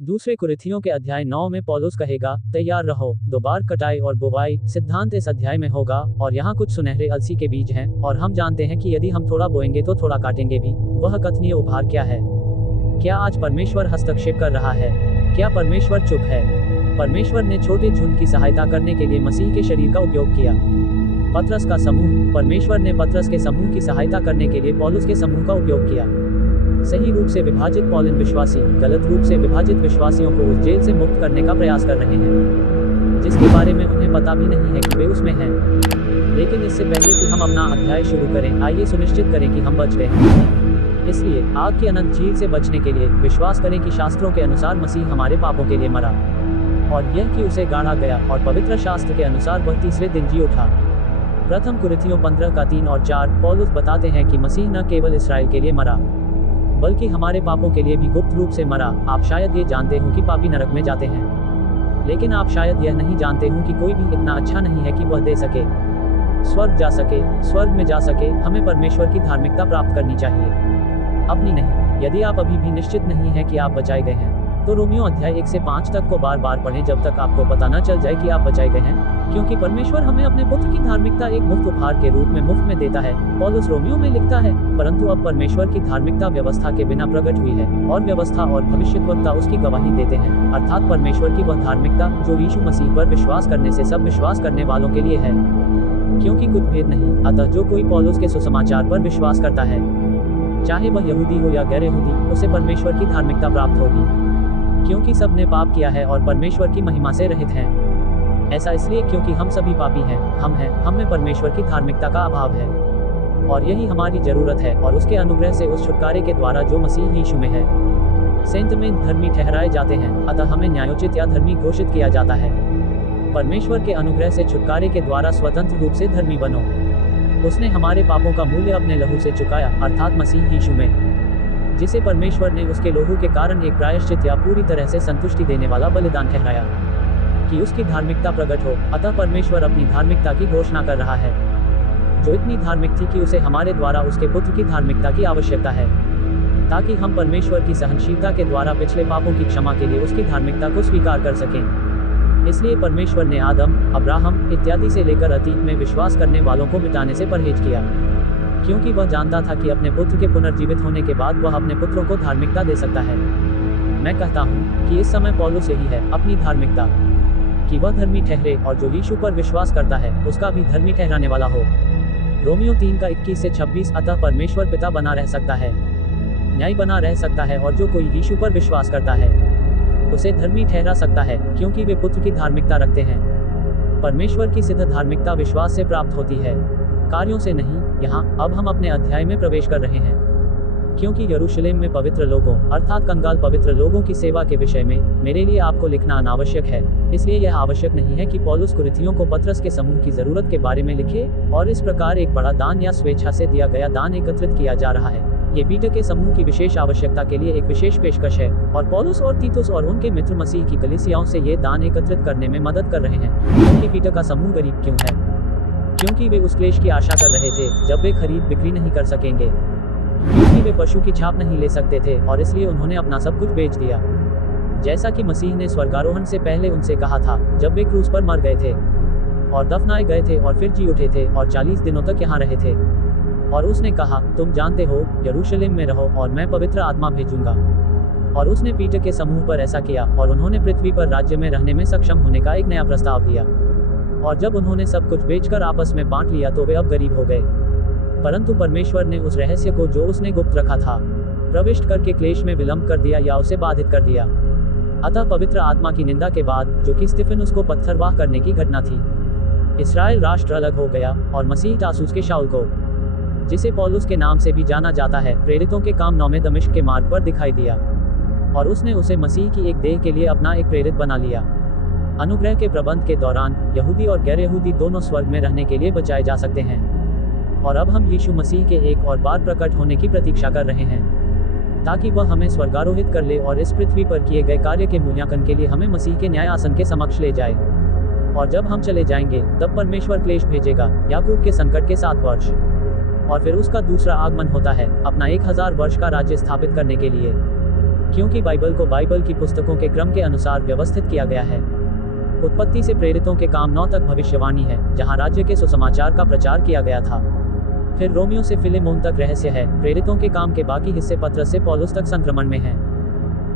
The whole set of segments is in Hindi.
दूसरे कुरिन्थियों के अध्याय 9 में पौलुस कहेगा, तैयार रहो, 2 बार कटाई और बुवाई सिद्धांत इस अध्याय में होगा, और यहाँ कुछ सुनहरे अलसी के बीज हैं, और हम जानते हैं कि यदि हम थोड़ा बोएंगे तो थोड़ा काटेंगे भी। वह कथनीय उभार क्या है? क्या आज परमेश्वर हस्तक्षेप कर रहा है? क्या परमेश्वर चुप है? परमेश्वर ने छोटे झुंड की सहायता करने के लिए मसीह के शरीर का उपयोग किया। पतरस का समूह, परमेश्वर ने पतरस के समूह की सहायता करने के लिए पौलुस के समूह का उपयोग किया। सही रूप से विभाजित पौलिन विश्वासी गलत रूप से विभाजित विश्वासियों को उस जेल से मुक्त करने का प्रयास कर रहे हैं, जिसके बारे में उन्हें पता भी नहीं है कि वे उसमें हैं। लेकिन इससे पहले कि हम अपना अध्याय शुरू करें, आइए सुनिश्चित करें कि हम बच गए हैं। इसलिए आग की अनंत झील से बचने के लिए विश्वास करें कि शास्त्रों के अनुसार मसीह हमारे पापों के लिए मरा, और यह कि उसे गाड़ा गया, और पवित्र शास्त्र के अनुसार वह तीसरे दिन जी उठा। प्रथम कुरिन्थियों 15 का 3 और 4 पौलुस बताते हैं कि मसीह न केवल इस्राएल के लिए मरा, बल्कि हमारे पापों के लिए भी गुप्त रूप से मरा। आप शायद ये जानते हो कि पापी नरक में जाते हैं, लेकिन आप शायद यह नहीं जानते हो कि कोई भी इतना अच्छा नहीं है कि वह दे सके, स्वर्ग जा सके, स्वर्ग में जा सके। हमें परमेश्वर की धार्मिकता प्राप्त करनी चाहिए, अपनी नहीं। यदि आप अभी भी निश्चित नहीं है कि आप बचाए गए हैं, तो रोमियो अध्याय 1 से 5 तक को बार बार पढ़ें जब तक आपको पता न चल जाए कि आप बचाए गए हैं, क्योंकि परमेश्वर हमें अपने पुत्र की धार्मिकता एक मुफ्त उपहार के रूप में मुफ्त में देता है। पौलुस रोमियो में लिखता है, परंतु अब परमेश्वर की धार्मिकता व्यवस्था के बिना प्रकट हुई है, और व्यवस्था और भविष्यद्वक्ता उसकी गवाही देते हैं, अर्थात परमेश्वर की वह धार्मिकता जो यीशु मसीह पर विश्वास करने से सब विश्वास करने वालों के लिए है, क्योंकि कुछ भेद नहीं। अतः जो कोई पौलुस के सुसमाचार पर विश्वास करता है, चाहे वह यहूदी हो या गैर यहूदी, उसे परमेश्वर की धार्मिकता प्राप्त होगी, क्योंकि सब ने पाप किया है और परमेश्वर की महिमा से रहित हैं। ऐसा इसलिए क्योंकि हम सभी पापी हैं, हम में परमेश्वर की धार्मिकता का अभाव है, और यही हमारी जरूरत है, और उसके अनुग्रह से उस छुटकारे के द्वारा जो मसीह यीशु में है, सेंत में धर्मी ठहराए जाते हैं। अतः हमें न्यायोचित या धर्मी घोषित किया जाता है। परमेश्वर के अनुग्रह से छुटकारे के द्वारा स्वतंत्र रूप से धर्मी बनो। उसने हमारे पापों का मूल्य अपने लहू से चुकाया, अर्थात मसीह यीशु में, जिसे परमेश्वर ने उसके लोहू के कारण एक प्रायश्चित या पूरी तरह से संतुष्टि देने वाला बलिदान ठहराया, कि उसकी धार्मिकता प्रकट हो। अतः परमेश्वर अपनी धार्मिकता की घोषणा कर रहा है, जो इतनी धार्मिक थी कि उसे हमारे द्वारा उसके पुत्र की धार्मिकता की आवश्यकता है, ताकि हम परमेश्वर की सहनशीलता के द्वारा पिछले पापों की क्षमा के लिए उसकी धार्मिकता को स्वीकार कर सकें। इसलिए परमेश्वर ने आदम, अब्राहम इत्यादि से लेकर अतीत में विश्वास करने वालों को मिटाने से परहेज किया, क्योंकि वह जानता था कि अपने पुत्र के पुनर्जीवित होने के बाद वह अपने पुत्रों को धार्मिकता दे सकता है। मैं कहता हूँ कि इस समय पौलुस यही है, अपनी धार्मिकता, कि वह धर्मी ठहरे, और जो यीशु पर विश्वास करता है उसका भी धर्मी ठहराने वाला हो। रोमियो 3 का 21 से 26 अतः परमेश्वर पिता बना रह सकता है, न्याय बना रह सकता है, और जो कोई यीशु पर विश्वास करता है उसे धर्मी ठहरा सकता है, क्योंकि वे पुत्र की धार्मिकता रखते हैं। परमेश्वर की सिद्ध धार्मिकता विश्वास से प्राप्त होती है, कार्यों से नहीं। यहाँ अब हम अपने अध्याय में प्रवेश कर रहे हैं, क्योंकि यरूशलेम में पवित्र लोगों अर्थात कंगाल पवित्र लोगों की सेवा के विषय में मेरे लिए आपको लिखना अनावश्यक है। इसलिए यह आवश्यक नहीं है कि पौलुस कुरिन्थियों को पतरस के समूह की जरूरत के बारे में लिखे, और इस प्रकार एक बड़ा दान या स्वेच्छा से दिया गया दान एकत्रित किया जा रहा है। ये पीटर के समूह की विशेष आवश्यकता के लिए एक विशेष पेशकश है, और पौलुस और तीतुस और उनके मित्र मसीह की कलीसियाओं से ये दान एकत्रित करने में मदद कर रहे हैं। क्योंकि पीटर का समूह गरीब क्यों है? क्योंकि वे उस क्लेश की आशा कर रहे थे जब वे खरीद बिक्री नहीं कर सकेंगे, क्योंकि वे पशु की छाप नहीं ले सकते थे, और इसलिए उन्होंने अपना सब कुछ बेच दिया, जैसा कि मसीह ने स्वर्गारोहण से पहले उनसे कहा था, जब वे क्रूस पर मर गए थे और दफनाए गए थे और फिर जी उठे थे और 40 दिनों तक यहाँ रहे थे। और उसने कहा, तुम जानते हो, यरूशलेम में रहो और मैं पवित्र आत्मा भेजूंगा। और उसने पीटर के समूह पर ऐसा किया, और उन्होंने पृथ्वी पर राज्य में रहने में सक्षम होने का एक नया प्रस्ताव दिया। और जब उन्होंने सब कुछ बेचकर आपस में बांट लिया तो वे अब गरीब हो गए। परंतु परमेश्वर ने उस रहस्य को जो उसने गुप्त रखा था प्रविष्ट करके क्लेश में विलंब कर दिया या उसे बाधित कर दिया। अतः पवित्र आत्मा की निंदा के बाद, जो कि स्तिफनुस को पत्थरवाह करने की घटना थी, इस्राएल राष्ट्र अलग हो गया, और मसीह टासूस के शाऊल को, जिसे पौलुस के नाम से भी जाना जाता है, प्रेरितों के काम 9 में दमिश्क के मार्ग पर दिखाई दिया, और उसने उसे मसीह की एक देह के लिए अपना एक प्रेरित बना लिया। अनुग्रह के प्रबंध के दौरान यहूदी और गैर यहूदी दोनों स्वर्ग में रहने के लिए बचाए जा सकते हैं, और अब हम यीशु मसीह के एक और बार प्रकट होने की प्रतीक्षा कर रहे हैं, ताकि वह हमें स्वर्गारोहित कर ले और इस पृथ्वी पर किए गए कार्य के मूल्यांकन के लिए हमें मसीह के न्याय आसन के समक्ष ले जाए। और जब हम चले जाएंगे तब परमेश्वर क्लेश भेजेगा, याकूब के संकट के 7 वर्ष, और फिर उसका दूसरा आगमन होता है अपना 1000 वर्ष का राज्य स्थापित करने के लिए, क्योंकि बाइबल को बाइबल की पुस्तकों के क्रम के अनुसार व्यवस्थित किया गया है। उत्पत्ति से प्रेरितों के काम 9 तक भविष्यवाणी है, जहां राज्य के सुसमाचार का प्रचार किया गया था। फिर रोमियो से फिलेमोन तक रहस्य है। प्रेरितों के काम के बाकी हिस्से पत्रस से पौलुस तक संक्रमण में है,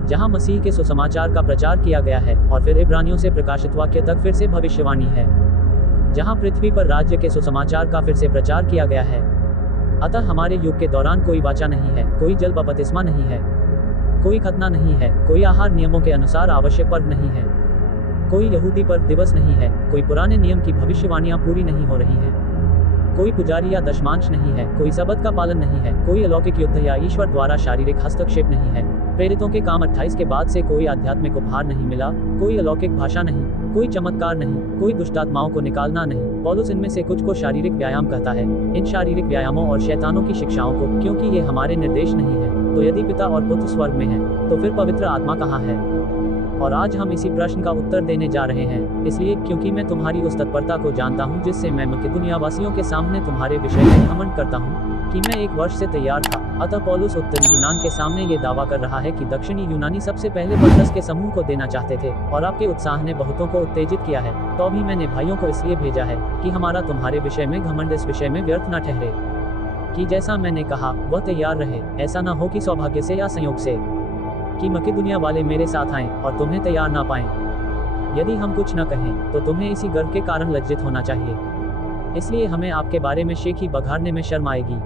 जहां मसीह के सुसमाचार का प्रचार किया गया है। और फिर इब्रानियों से प्रकाशित वाक्य तक फिर से भविष्यवाणी है, जहां पृथ्वी पर राज्य के सुसमाचार का फिर से प्रचार किया गया है। अतः हमारे युग के दौरान कोई वाचा नहीं है, कोई जल बपतिस्मा नहीं है, कोई खतना नहीं है, कोई आहार नियमों के अनुसार आवश्यक पर्व नहीं है, कोई यहूदी पर्व दिवस नहीं है, कोई पुराने नियम की भविष्यवाणियां पूरी नहीं हो रही हैं, कोई पुजारी या दशमांश नहीं है, कोई सबत का पालन नहीं है, कोई अलौकिक युद्ध या ईश्वर द्वारा शारीरिक हस्तक्षेप नहीं है। प्रेरितों के काम 28 के बाद से कोई आध्यात्मिक उपहार नहीं मिला, कोई अलौकिक भाषा नहीं, कोई चमत्कार नहीं, कोई दुष्टात्माओं को निकालना नहीं। पौलुस इनमें से कुछ को शारीरिक व्यायाम कहता है, इन शारीरिक व्यायामों और शैतानों की शिक्षाओं को, क्योंकि ये हमारे निर्देश नहीं है। तो यदि पिता और पुत्र स्वर्ग में है, तो फिर पवित्र आत्मा कहाँ है? और आज हम इसी प्रश्न का उत्तर देने जा रहे हैं, इसलिए क्योंकि मैं तुम्हारी उस तत्परता को जानता हूँ जिससे मैं मकेदोनिया वासियों के सामने तुम्हारे विषय में घमंड करता हूँ कि मैं 1 वर्ष से तैयार था। अतः पौलुस उत्तरी यूनान के सामने ये दावा कर रहा है कि दक्षिणी यूनानी सबसे पहले पतरस के समूह को देना चाहते थे, और आपके उत्साह ने बहुतों को उत्तेजित किया है। तो भी मैंने भाइयों को इसलिए भेजा है कि हमारा तुम्हारे विषय में घमंड इस विषय में व्यर्थ न ठहरे, कि जैसा मैंने कहा वह तैयार रहे। ऐसा न हो कि सौभाग्य से या संयोग से कि मकेदोनिया वाले मेरे साथ आएं और तुम्हें तैयार ना पाएं। यदि हम कुछ न कहें तो तुम्हें इसी गर्व के कारण लज्जित होना चाहिए, इसलिए हमें आपके बारे में शेखी बघाड़ने में शर्म आएगी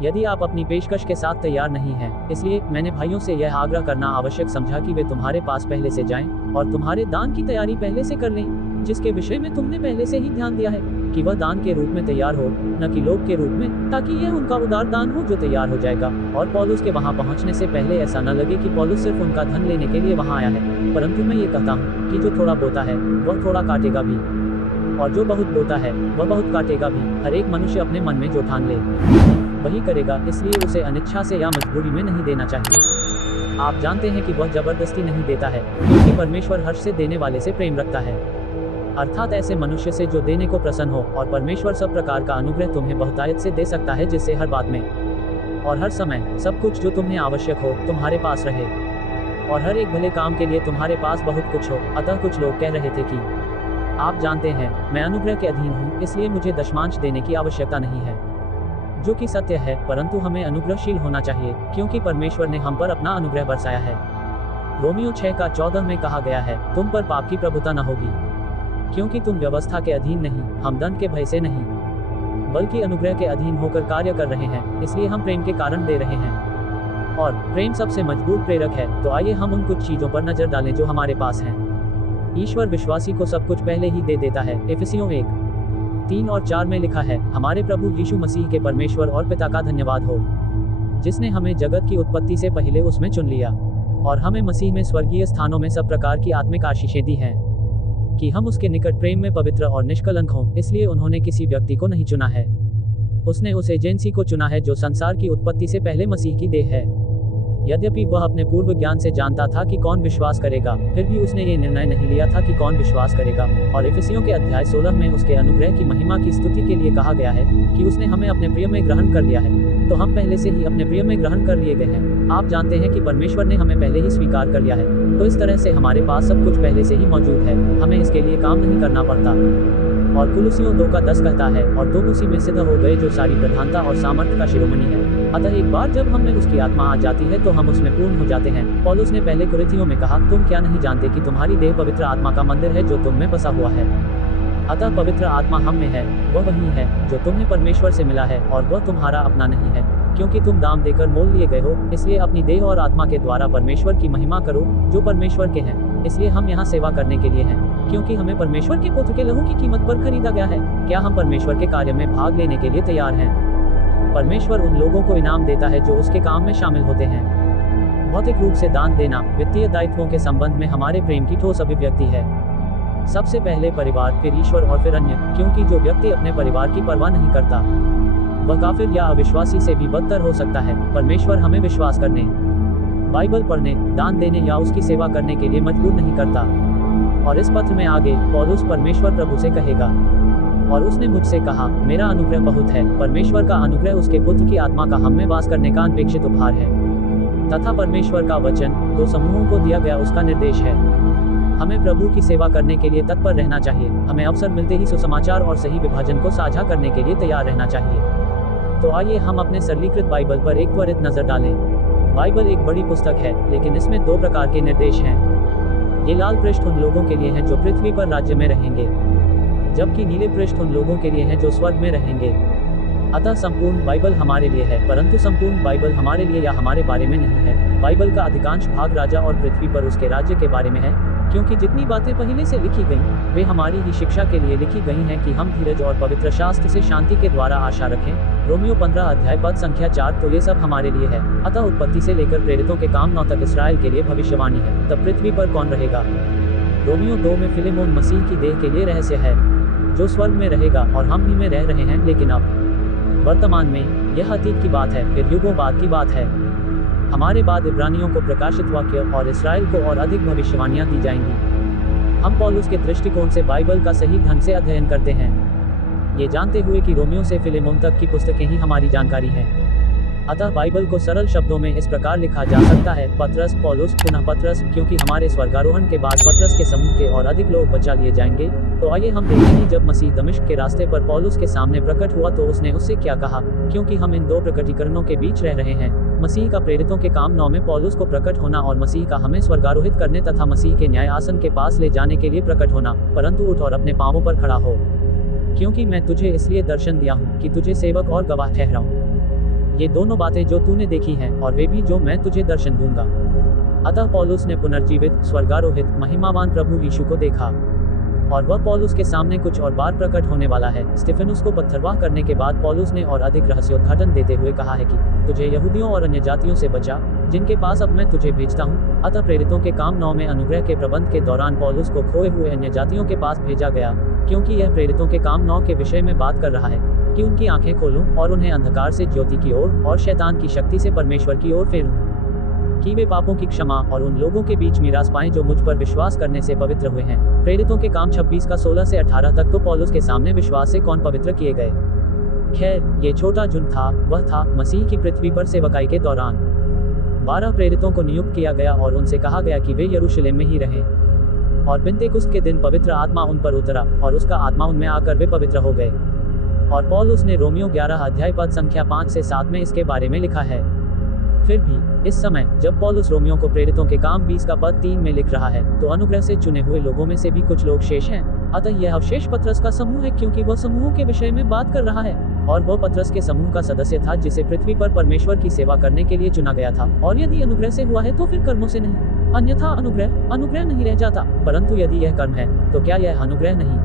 यदि आप अपनी पेशकश के साथ तैयार नहीं हैं। इसलिए मैंने भाइयों से यह आग्रह करना आवश्यक समझा कि वे तुम्हारे पास पहले से जाएं और तुम्हारे दान की तैयारी पहले से कर लें, जिसके विषय में तुमने पहले से ही ध्यान दिया है कि वह दान के रूप में तैयार हो, न कि लोभ के रूप में, ताकि यह उनका उदार दान हो जो तैयार हो जाएगा। और पौलुस के वहां पहुंचने से पहले ऐसा न लगे कि पौलुस सिर्फ उनका धन लेने के लिए वहां आया है, परंतु मैं ये कहता हूँ कि जो थोड़ा बोता है वह थोड़ा काटेगा भी, और जो बहुत बोता है वह बहुत काटेगा भी। हर एक मनुष्य अपने मन में जो ठान ले वही करेगा, इसलिए उसे अनिच्छा से या मजबूरी में नहीं देना चाहिए। आप जानते हैं कि वह जबरदस्ती नहीं देता है, क्योंकि परमेश्वर हर्ष से देने वाले से प्रेम रखता है, अर्थात ऐसे मनुष्य से जो देने को प्रसन्न हो। और परमेश्वर सब प्रकार का अनुग्रह तुम्हें बहुतायत से दे सकता है, जिससे हर बात में और हर समय सब कुछ जो तुम्हें आवश्यक हो तुम्हारे पास रहे, और हर एक भले काम के लिए तुम्हारे पास बहुत कुछ हो। अतः कुछ लोग कह रहे थे कि आप जानते हैं मैं अनुग्रह के अधीन हूँ, इसलिए मुझे दशमांश देने की आवश्यकता नहीं है, जो कि सत्य है, परंतु हमें अनुग्रहशील होना चाहिए, क्योंकि परमेश्वर ने हम पर अपना अनुग्रह बरसाया है। रोमियो 6:14 में कहा गया है, तुम पर पाप की प्रभुता न होगी, क्योंकि तुम व्यवस्था के अधीन नहीं, हम दंड के भय से नहीं, बल्कि अनुग्रह के अधीन होकर कार्य कर रहे हैं। इसलिए हम प्रेम के कारण दे रहे हैं, और प्रेम सबसे मजबूत प्रेरक है। तो आइए हम उन कुछ चीजों पर नजर डालें जो हमारे पास हैं। ईश्वर विश्वासी को सब कुछ पहले ही दे देता है। इफिसियों 1:3 और 4 में लिखा है, हमारे प्रभु यीशु मसीह के परमेश्वर और पिता का धन्यवाद हो, जिसने हमें जगत की उत्पत्ति से पहले उसमें चुन लिया, और हमें मसीह में स्वर्गीय स्थानों में सब प्रकार की आत्मिक आशीषें दी हैं, कि हम उसके निकट प्रेम में पवित्र और निष्कलंक हों। इसलिए उन्होंने किसी व्यक्ति को नहीं चुना है, उसने उस एजेंसी को चुना है जो संसार की उत्पत्ति से पहले मसीह की देह है। यद्यपि वह अपने पूर्व ज्ञान से जानता था कि कौन विश्वास करेगा, फिर भी उसने ये निर्णय नहीं लिया था कि कौन विश्वास करेगा। और इफिसियों के अध्याय 16 में उसके अनुग्रह की महिमा की स्तुति के लिए कहा गया है कि उसने हमें अपने प्रिय में ग्रहण कर लिया है। तो हम पहले से ही अपने प्रिय में ग्रहण कर लिए गए हैं। आप जानते हैं कि परमेश्वर ने हमें पहले ही स्वीकार कर लिया है, तो इस तरह से हमारे पास सब कुछ पहले से ही मौजूद है, हमें इसके लिए काम नहीं करना पड़ता। और कुलुसियों 2:10 कहता है, और दोनों उसी में सिद्ध हो गए जो सारी प्रधानता और सामर्थ्य का शिरोमणि है। अतः एक बार जब हम में उसकी आत्मा आ जाती है तो हम उसमें पूर्ण हो जाते हैं। पौलुस ने पहले कुरिन्थियों में कहा, तुम क्या नहीं जानते कि तुम्हारी देह पवित्र आत्मा का मंदिर है जो तुम में बसा हुआ है। अतः पवित्र आत्मा हम में है, वह वही है जो तुम्हें परमेश्वर से मिला है, और वह तुम्हारा अपना नहीं है, क्योंकि तुम दाम देकर मोल लिए गए हो। इसलिए अपनी देह और आत्मा के द्वारा परमेश्वर की महिमा करो जो परमेश्वर के हैं। इसलिए हम यहाँ सेवा करने के लिए हैं, क्योंकि हमें परमेश्वर के पुत्र के लहू की कीमत पर खरीदा गया है। क्या हम परमेश्वर के कार्य में भाग लेने के लिए तैयार हैं? परमेश्वर उन लोगों को इनाम देता है जो उसके काम में शामिल होते हैं। भौतिक रूप से दान देना वित्तीय दायित्वों के संबंध में हमारे प्रेम की ठोस अभिव्यक्ति है। सबसे पहले परिवार, फिर ईश्वर और फिर अन्य, क्योंकि जो व्यक्ति अपने परिवार की परवाह नहीं करता वह काफिर या अविश्वासी से भी बदतर हो सकता है। परमेश्वर हमें विश्वास करने, बाइबल पढ़ने, दान देने या उसकी सेवा करने के लिए मजबूर नहीं करता। और इस पत्र में आगे पौलुस परमेश्वर प्रभु से कहेगा, और उसने मुझसे कहा, मेरा अनुग्रह बहुत है। परमेश्वर का अनुग्रह उसके पुत्र की आत्मा का हम में वास करने का अनपेक्षित उपहार है। तथा परमेश्वर का वचन दो समूहों को दिया गया उसका निर्देश है। हमें प्रभु की सेवा करने के लिए तत्पर रहना चाहिए। हमें अवसर मिलते ही सुसमाचार और सही विभाजन को साझा करने के लिए तैयार रहना चाहिए। तो आइए हम अपने सरलीकृत बाइबल पर एक त्वरित नजर डालें। बाइबल एक बड़ी पुस्तक है, लेकिन इसमें दो प्रकार के निर्देश हैं। ये लाल पृष्ठ उन लोगों के लिए हैं जो पृथ्वी पर राज्य में रहेंगे, जबकि नीले पृष्ठ उन लोगों के लिए हैं जो स्वर्ग में रहेंगे। अतः संपूर्ण बाइबल हमारे लिए है, परंतु संपूर्ण बाइबल हमारे लिए या हमारे बारे में नहीं है। बाइबल का अधिकांश भाग राजा और पृथ्वी पर उसके राज्य के बारे में है, क्योंकि जितनी बातें पहले से लिखी गईं, वे हमारी ही शिक्षा के लिए लिखी गई हैं कि हम धीरज और पवित्र शास्त्र से शांति के द्वारा आशा रखें। रोमियो 15 अध्याय पद संख्या 4। तो ये सब हमारे लिए है। अतः उत्पत्ति से लेकर प्रेरितों के काम 9 तक इसराइल के लिए भविष्यवाणी है। तब पृथ्वी पर कौन रहेगा? रोमियो 2 में फिलेमोन मसीह की देह के लिए रहस्य है, जो स्वर्ग में रहेगा, और हम भी में रह रहे हैं। लेकिन अब वर्तमान में यह अतीत की बात है, फिर युगों बाद की बात है। हमारे बाद इब्रानियों को प्रकाशित वाक्य और इसराइल को और अधिक भविष्यवाणियां दी जाएंगी। हम पौलुस के दृष्टिकोण से बाइबल का सही ढंग से अध्ययन करते हैं, ये जानते हुए कि रोमियो से फिलेमोन तक की पुस्तकें ही हमारी जानकारी हैं। अतः बाइबल को सरल शब्दों में इस प्रकार लिखा जा सकता है: पत्रस, पौलुस, पुनः पत्रस, क्योंकि हमारे स्वर्गारोहण के बाद पत्रस के समूह के और अधिक लोग बचा लिए जाएंगे। तो आइए हम देखें कि जब मसीह दमिश्क के रास्ते पर पौलुस के सामने प्रकट हुआ तो उसने उससे क्या कहा, क्योंकि हम इन दो प्रकटीकरणों के बीच रह रहे हैं। मसीह का प्रेरितों के काम 9 में पौलुस को प्रकट होना और मसीह का हमें स्वर्गारोहित करने तथा मसीह के न्याय आसन के पास ले जाने के लिए प्रकट होना। परंतु उठ और अपने पांवों पर खड़ा हो, क्योंकि मैं तुझे इसलिए दर्शन दिया हूँ कि तुझे सेवक और गवाह ठहराऊं। ये दोनों बातें जो तूने देखी हैं, और वे भी जो मैं तुझे दर्शन दूंगा। अतः पौलुस ने पुनर्जीवित, स्वर्गारोहित, महिमावान प्रभु यीशु को देखा, और वह पौलुस के सामने कुछ और बार प्रकट होने वाला है। स्तिफनुस को पत्थरवाह करने के बाद पौलुस ने और अधिक रहस्योद्घाटन देते हुए कहा है कि तुझे यहूदियों और अन्य जातियों से बचा, जिनके पास अब मैं तुझे भेजता हूँ। अतः प्रेरितों के काम 9 में अनुग्रह के प्रबंध के दौरान पौलुस को खोए हुए अन्य जातियों के पास भेजा गया, क्योंकि यह प्रेरितों के काम 9 के विषय में बात कर रहा है कि उनकी आंखें खोलूं और उन्हें अंधकार से ज्योति की ओर और शैतान की शक्ति से परमेश्वर की ओर फेरूं, कि वे पापों की क्षमा और उन लोगों के बीच मीरास पाएं जो मुझ पर विश्वास करने से पवित्र हुए हैं। प्रेरितों के काम 26 का 16 से 18 तक। तो पौलुस के सामने विश्वास से कौन पवित्र किए गए? खैर, ये छोटा जुन था, वह था मसीह की पृथ्वी पर सेवकाई के दौरान 12 प्रेरितों को नियुक्त किया गया और उनसे कहा गया कि वे यरूशलेम में ही रहें। और पिन्तेकुस्त के दिन पवित्र आत्मा उन पर उतरा और उसका आत्मा उनमें आकर वे पवित्र हो गए। और पौलुस ने रोमियो 11 अध्याय पद संख्या 5 से 7 में इसके बारे में लिखा है। फिर भी इस समय जब पौलुस रोमियो को प्रेरितों के काम 20 का पद 3 में लिख रहा है, तो अनुग्रह से चुने हुए लोगों में से भी कुछ लोग शेष हैं। अतः यह अवशेष पत्रस का समूह है, क्योंकि वह समूहों के विषय में बात कर रहा है, और वह पत्रस के समूह का सदस्य था जिसे पृथ्वी पर परमेश्वर की सेवा करने के लिए चुना गया था। और यदि अनुग्रह से हुआ है तो फिर कर्मों से नहीं, अन्यथा अनुग्रह नहीं रह जाता। परंतु यदि यह कर्म है तो क्या यह अनुग्रह नहीं?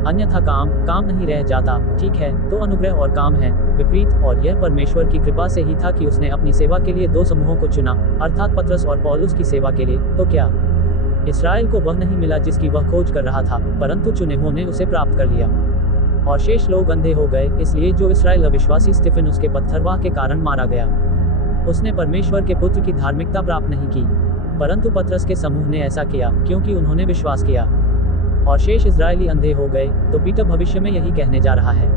अन्यथा काम नहीं रह जाता। ठीक है, तो अनुग्रह और काम है विपरीत, और यह परमेश्वर की कृपा से ही था कि उसने अपनी सेवा के लिए 2 समूहों को चुना, अर्थात पत्रस और पौलुस की सेवा के लिए। तो क्या इसराइल को वह नहीं मिला जिसकी वह खोज कर रहा था, परंतु चुने हुओं ने उसे प्राप्त कर लिया, और शेष लोग अंधे हो गए। इसलिए जो इसराइल अविश्वासी स्तिफनुस के पत्थरवाह के कारण मारा गया, उसने परमेश्वर के पुत्र की धार्मिकता प्राप्त नहीं की, परंतु पत्रस के समूह ने ऐसा किया क्योंकि उन्होंने विश्वास किया, और शेष इजरायली अंधे हो गए। तो पीटर भविष्य में यही कहने जा रहा है।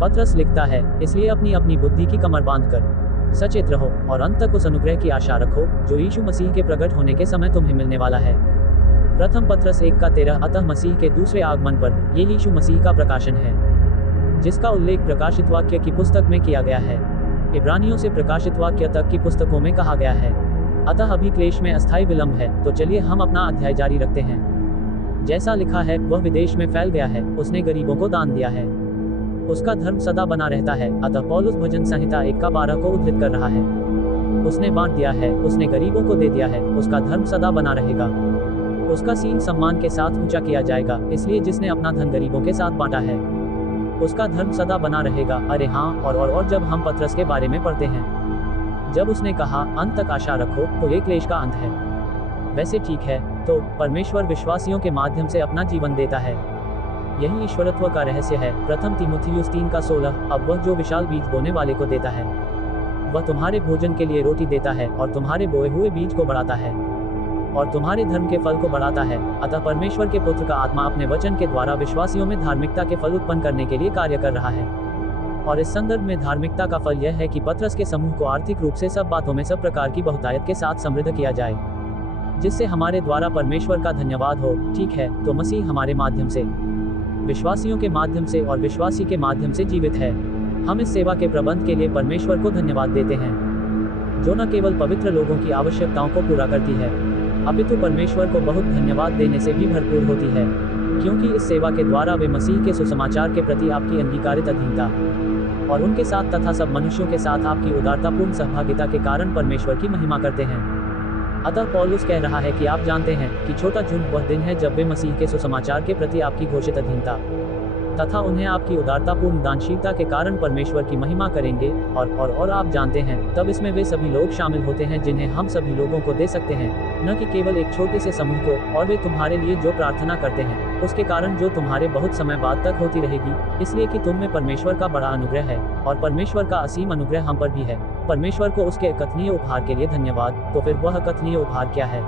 पत्रस लिखता है, इसलिए अपनी अपनी बुद्धि की कमर बांधकर सचेत रहो और अंत तक उस अनुग्रह की आशा रखो जो यीशु मसीह के प्रकट होने के समय तुम्हें मिलने वाला है। प्रथम पत्रस 1 का 13। अतः मसीह के दूसरे आगमन पर ये यीशु मसीह का प्रकाशन है, जिसका उल्लेख प्रकाशित वाक्य की पुस्तक में किया गया है, इब्रानियों से प्रकाशित वाक्य तक की पुस्तकों में कहा गया है। अतः अभी क्लेश में अस्थायी विलंब है। तो चलिए हम अपना अध्याय जारी रखते हैं। जैसा लिखा है, वह विदेश में फैल गया है, उसने गरीबों को दान दिया है, उसका धर्म सदा बना रहता है। अतः पौलुस भजन संहिता 1 का 12 को उद्धृत कर रहा है। उसने बांट दिया है, उसने गरीबों को दे दिया है, उसका धर्म सदा बना रहेगा, उसका सींग सम्मान के साथ ऊंचा किया जाएगा, इसलिए जिसने अपना धन गरीबों के साथ बांटा है, उसका धर्म सदा बना रहेगा। अरे हाँ, और जब हम पत्रस के बारे में पढ़ते हैं, जब उसने कहा अंत तक आशा रखो, तो ये क्लेश का अंत है। वैसे ठीक है, तो परमेश्वर विश्वासियों के माध्यम से अपना जीवन देता है, यही ईश्वरत्व का रहस्य है। प्रथम तीमुथियुस 3 का 16। अब वह जो विशाल बीज बोने वाले को देता है, वह तुम्हारे भोजन के लिए रोटी देता है और तुम्हारे बोए हुए बीज को बढ़ाता है और तुम्हारे धर्म के फल को बढ़ाता है। अतः परमेश्वर के पुत्र का आत्मा अपने वचन के द्वारा विश्वासियों में धार्मिकता के फल उत्पन्न करने के लिए कार्य कर रहा है। और इस संदर्भ में धार्मिकता का फल यह है कि पतरस के समूह को आर्थिक रूप से सब बातों में सब प्रकार की बहुतायत के साथ समृद्ध किया जाए, जिससे हमारे द्वारा परमेश्वर का धन्यवाद हो। ठीक है, तो मसीह हमारे माध्यम से, विश्वासियों के माध्यम से और विश्वासी के माध्यम से जीवित है। हम इस सेवा के प्रबंध के लिए परमेश्वर को धन्यवाद देते हैं, जो न केवल पवित्र लोगों की आवश्यकताओं को पूरा करती है, अपितु परमेश्वर को बहुत धन्यवाद देने से भी भरपूर होती है, क्योंकि इस सेवा के द्वारा वे मसीह के सुसमाचार के प्रति आपकी अंगीकारित अधीनता और उनके साथ तथा सब मनुष्यों के साथ आपकी उदारतापूर्ण सहभागिता के कारण परमेश्वर की महिमा करते हैं। अतः पौलुस कह रहा है कि आप जानते हैं कि छोटा झुंड वह दिन है जब वे मसीह के सुसमाचार के प्रति आपकी घोषित अधीनता तथा उन्हें आपकी उदारतापूर्ण दानशीलता के कारण परमेश्वर की महिमा करेंगे। और आप जानते हैं, तब इसमें वे सभी लोग शामिल होते हैं जिन्हें हम सभी लोगों को दे सकते हैं, न कि केवल एक छोटे से समूह को। और वे तुम्हारे लिए जो प्रार्थना करते हैं उसके कारण जो तुम्हारे बहुत समय बाद तक होती रहेगी, इसलिए कि तुम में परमेश्वर का बड़ा अनुग्रह है और परमेश्वर का असीम अनुग्रह हम पर भी है। परमेश्वर को उसके अकथनीय उपहार के लिए धन्यवाद। तो फिर वह अकथनीय उपहार क्या है?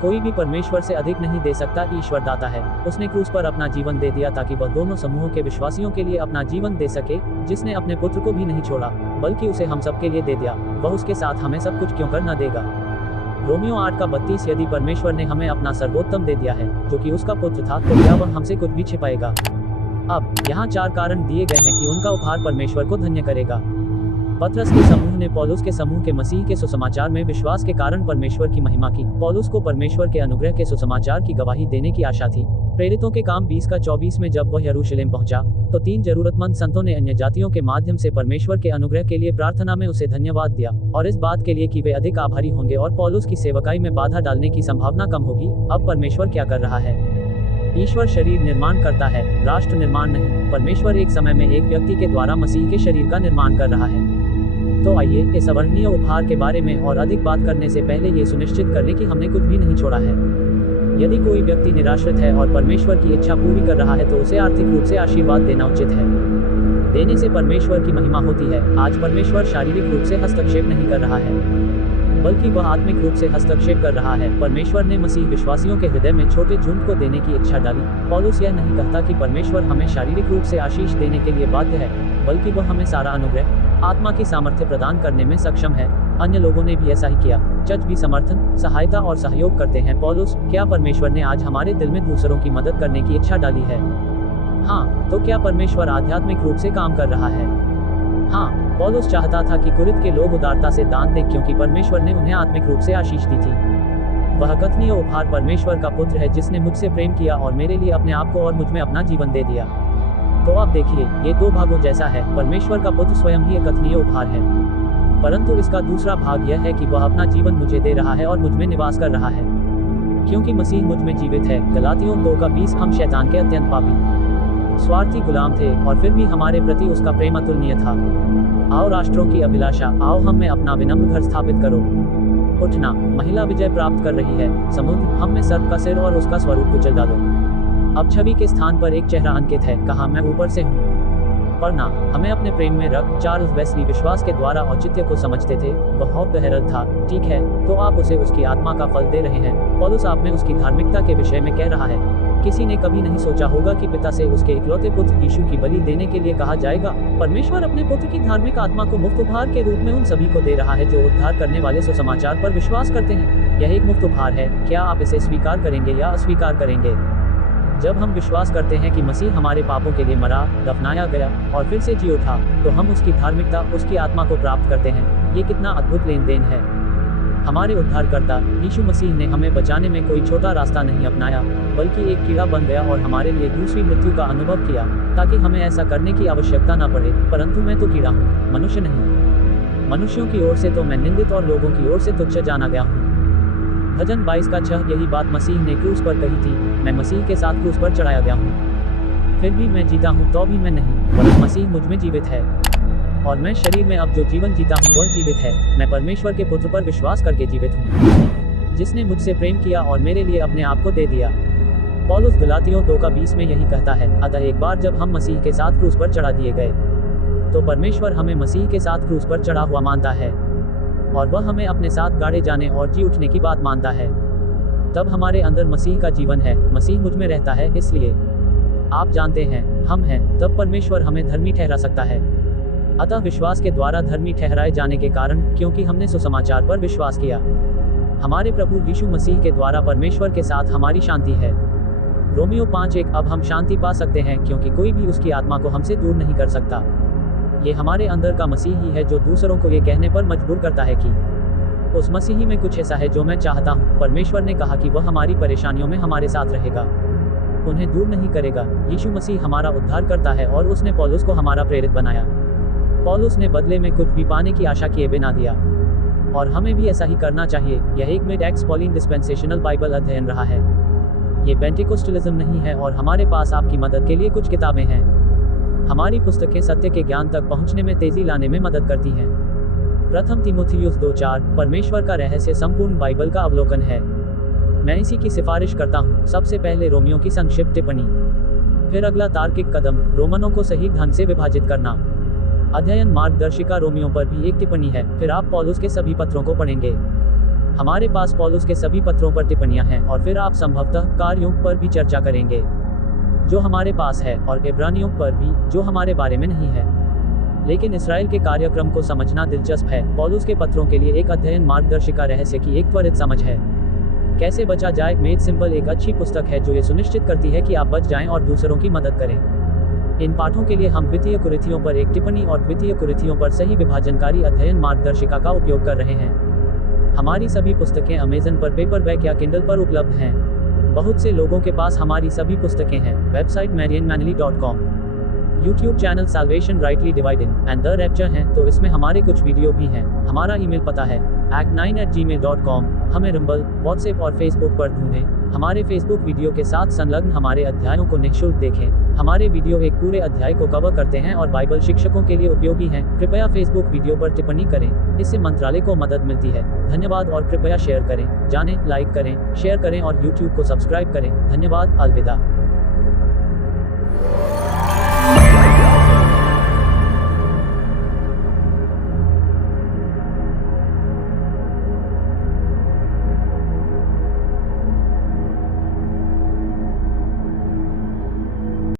कोई भी परमेश्वर से अधिक नहीं दे सकता। ईश्वर दाता है। उसने क्रूस पर अपना जीवन दे दिया ताकि वह दोनों समूहों के विश्वासियों के लिए अपना जीवन दे सके। जिसने अपने पुत्र को भी नहीं छोड़ा बल्कि उसे हम सब के लिए दे दिया, वह उसके साथ हमें सब कुछ क्यों कर न देगा। रोमियो 8:32 यदि परमेश्वर ने हमें अपना सर्वोत्तम दे दिया है जो कि उसका पुत्र था, तो क्या वह हमसे कुछ भी छिपाएगा। अब यहाँ 4 कारण दिए गए हैं कि उनका उपहार परमेश्वर को धन्य करेगा। पतरस के समूह ने पौलुस के समूह के मसीह के सुसमाचार में विश्वास के कारण परमेश्वर की महिमा की। पौलुस को परमेश्वर के अनुग्रह के सुसमाचार की गवाही देने की आशा थी। प्रेरितों के काम 20:24 में जब वह यरूशलेम पहुंचा, तो 3 जरूरतमंद संतों ने अन्य जातियों के माध्यम से परमेश्वर के अनुग्रह के लिए प्रार्थना में उसे धन्यवाद दिया, और इस बात के लिए कि वे अधिक आभारी होंगे और पौलुस की सेवकाई में बाधा डालने की संभावना कम होगी। अब परमेश्वर क्या कर रहा है? ईश्वर शरीर निर्माण करता है, राष्ट्र निर्माण नहीं। परमेश्वर एक समय में एक व्यक्ति के द्वारा मसीह के शरीर का निर्माण कर रहा है। तो आइए इस अवर्णनीय उपहार के बारे में और अधिक बात करने से पहले ये सुनिश्चित कर लें कि हमने कुछ भी नहीं छोड़ा है। यदि कोई व्यक्ति निराश्रित है और परमेश्वर की इच्छा पूरी कर रहा है, तो उसे आर्थिक रूप से आशीर्वाद देना उचित है। देने से परमेश्वर की महिमा होती है। आज परमेश्वर शारीरिक रूप से हस्तक्षेप नहीं कर रहा है, बल्कि वह आत्मिक रूप से हस्तक्षेप कर रहा है। परमेश्वर ने मसीह विश्वासियों के हृदय में छोटे झुंड को देने की इच्छा डाली। पौलुस यह नहीं कहता कि परमेश्वर हमें शारीरिक रूप से आशीष देने के लिए बाध्य है, बल्कि वह हमें सारा अनुग्रह, आत्मा की सामर्थ्य प्रदान करने में सक्षम है। अन्य लोगों ने भी ऐसा ही किया। चर्च भी समर्थन, सहायता और सहयोग करते हैं। पौलुस, क्या परमेश्वर ने आज हमारे दिल में दूसरों की मदद करने की इच्छा डाली है? हाँ, तो क्या परमेश्वर आध्यात्मिक रूप से काम कर रहा है? हाँ, पौलुस चाहता था कि कुरिन्थ के लोग उदारता से दान दें, क्योंकि परमेश्वर ने उन्हें आत्मिक रूप से आशीष दी थी। वह कथनीय उपहार परमेश्वर का पुत्र है, जिसने मुझसे प्रेम किया और मेरे लिए अपने आप को और मुझ में अपना जीवन दे दिया। तो आप देखिए, ये 2 भागों जैसा है। परमेश्वर का पुत्र स्वयं ही एक कथनीय उपहार है, परंतु इसका दूसरा भाग यह है कि वह अपना जीवन मुझे दे रहा है और मुझ में निवास कर रहा है, क्योंकि मसीह मुझ में जीवित है। गलातियों 2:20 हम शैतान के अत्यंत पापी, स्वार्थी गुलाम थे, और फिर भी हमारे प्रति उसका प्रेम अतुलनीय था। आओ राष्ट्रों की अभिलाषा, आओ हम में अपना विनम्र घर स्थापित करो। उठना, महिला विजय प्राप्त कर रही है। समुद्र, हम में सर्प का सिर और उसका स्वरूप कुचल डालो। अब छवि के स्थान पर एक चेहरा अंकित है, कहा मैं ऊपर से हूँ। पढ़ना, हमें अपने प्रेम में रख। चार्ल्स वेस्ली विश्वास के द्वारा औचित्य को समझते थे। वह हॉफ द हेरल्ड था। ठीक है, तो आप उसे उसकी आत्मा का फल दे रहे हैं। पौलुस आप में उसकी धार्मिकता के विषय में कह रहा है। किसी ने कभी नहीं सोचा होगा कि पिता से उसके इकलौते पुत्र यीशु की बलि देने के लिए कहा जाएगा। परमेश्वर अपने पुत्र की धार्मिक आत्मा को मुफ्त उपहार के रूप में उन सभी को दे रहा है जो उद्धार करने वाले सुसमाचार पर विश्वास करते हैं। यह एक मुफ्त उपहार है। क्या आप इसे स्वीकार करेंगे या अस्वीकार करेंगे? जब हम विश्वास करते हैं कि मसीह हमारे पापों के लिए मरा, दफनाया गया और फिर से जी उठा, तो हम उसकी धार्मिकता, उसकी आत्मा को प्राप्त करते हैं। ये कितना अद्भुत लेन देन है। हमारे उद्धारकर्ता यीशु मसीह ने हमें बचाने में कोई छोटा रास्ता नहीं अपनाया, बल्कि एक कीड़ा बन गया और हमारे लिए दूसरी मृत्यु का अनुभव किया, ताकि हमें ऐसा करने की आवश्यकता न पड़े। परंतु मैं तो कीड़ा हूँ, मनुष्य नहीं। मनुष्यों की ओर से तो मैं निंदित और लोगों की ओर से तुच्छ जाना गया हूँ। भजन 22:6 यही बात मसीह ने क्रूस पर कही थी। मैं मसीह के साथ क्रूस पर चढ़ाया गया हूँ। फिर भी मैं जीता हूँ तो भी मैं नहीं, वरन मसीह मुझ में जीवित है। और मैं शरीर में अब जो जीवन जीता हूँ वह जीवित है, मैं परमेश्वर के पुत्र पर विश्वास करके जीवित हूँ, जिसने मुझसे प्रेम किया और मेरे लिए अपने आप को दे दिया। पौलुस गलातियों 2:20 में यही कहता है। अतः एक बार जब हम मसीह के साथ क्रूस पर चढ़ा दिए गए, तो परमेश्वर हमें मसीह के साथ क्रूस पर चढ़ा हुआ मानता है, और वह हमें अपने साथ गाड़े जाने और जी उठने की बात मानता है। तब हमारे अंदर मसीह का जीवन है, मसीह मुझ में रहता है, इसलिए आप जानते हैं हम हैं, तब परमेश्वर हमें धर्मी ठहरा सकता है। अतः विश्वास के द्वारा धर्मी ठहराए जाने के कारण, क्योंकि हमने सुसमाचार पर विश्वास किया। हमारे प्रभु यीशु मसीह के द्वारा परमेश्वर के साथ हमारी शांति है। रोमियो 5:1 अब हम शांति पा सकते हैं क्योंकि कोई भी उसकी आत्मा को हमसे दूर नहीं कर सकता। ये हमारे अंदर का मसीह ही है जो दूसरों को ये कहने पर मजबूर करता है कि उस मसीही में कुछ ऐसा है जो मैं चाहता हूँ। परमेश्वर ने कहा कि वह हमारी परेशानियों में हमारे साथ रहेगा, उन्हें दूर नहीं करेगा। यीशु मसीह हमारा उद्धार करता है और उसने पौलुस को हमारा प्रेरित बनाया। पौलुस ने बदले में कुछ भी पाने की आशा किए बिना दिया, और हमें भी ऐसा ही करना चाहिए। यह एक मिड एक्स पॉलिन डिस्पेंसेशनल बाइबल अध्ययन रहा है। ये पेंटिकोस्टलिज्म नहीं है और हमारे पास आपकी मदद के लिए कुछ किताबें हैं। हमारी पुस्तकें सत्य के ज्ञान तक पहुंचने में तेजी लाने में मदद करती हैं। प्रथम तीमुथियुस 2:4 परमेश्वर का रहस्य संपूर्ण बाइबल का अवलोकन है। मैं इसी की सिफारिश करता हूँ। सबसे पहले रोमियो की संक्षिप्त टिप्पणी, फिर अगला तार्किक कदम रोमनों को सही ढंग से विभाजित करना। अध्ययन मार्गदर्शिका रोमियो पर भी एक टिप्पणी है। फिर आप पौलुस के सभी पत्रों को पढ़ेंगे। हमारे पास पौलुस के सभी पत्रों पर टिप्पणियां हैं और फिर आप संभवतः कार्ययुग पर भी चर्चा करेंगे जो हमारे पास है, और इब्रानियों पर भी जो हमारे बारे में नहीं है। लेकिन इस्राएल के कार्यक्रम को समझना दिलचस्प है। पौलुस के पत्रों के लिए एक अध्ययन मार्गदर्शिका रहस्य की एक त्वरित समझ है। कैसे बचा जाए मेड सिंपल एक अच्छी पुस्तक है जो ये सुनिश्चित करती है कि आप बच जाएं और दूसरों की मदद करें। इन पाठों के लिए हम द्वितीय कुरिन्थियों पर एक टिप्पणी और द्वितीय कुरिन्थियों पर सही विभाजनकारी अध्ययन मार्गदर्शिका का उपयोग कर रहे हैं। हमारी सभी पुस्तकें अमेजन पर पेपरबैक या किंडल पर उपलब्ध हैं। बहुत से लोगों के पास हमारी सभी पुस्तकें हैं। Website marianmanley.com, YouTube channel salvation rightly dividing and the rapture है, तो इसमें हमारे कुछ वीडियो भी हैं। हमारा ईमेल पता है act9@gmail.com। हमें रंबल, व्हाट्सएप और फेसबुक पर ढूंढें। हमारे फेसबुक वीडियो के साथ संलग्न हमारे अध्यायों को निःशुल्क देखें। हमारे वीडियो एक पूरे अध्याय को कवर करते हैं और बाइबल शिक्षकों के लिए उपयोगी हैं। कृपया फेसबुक वीडियो पर टिप्पणी करें, इससे मंत्रालय को मदद मिलती है। धन्यवाद और कृपया शेयर करें, जानें, लाइक करें, शेयर करें और यूट्यूब को सब्सक्राइब करें। धन्यवाद। अलविदा।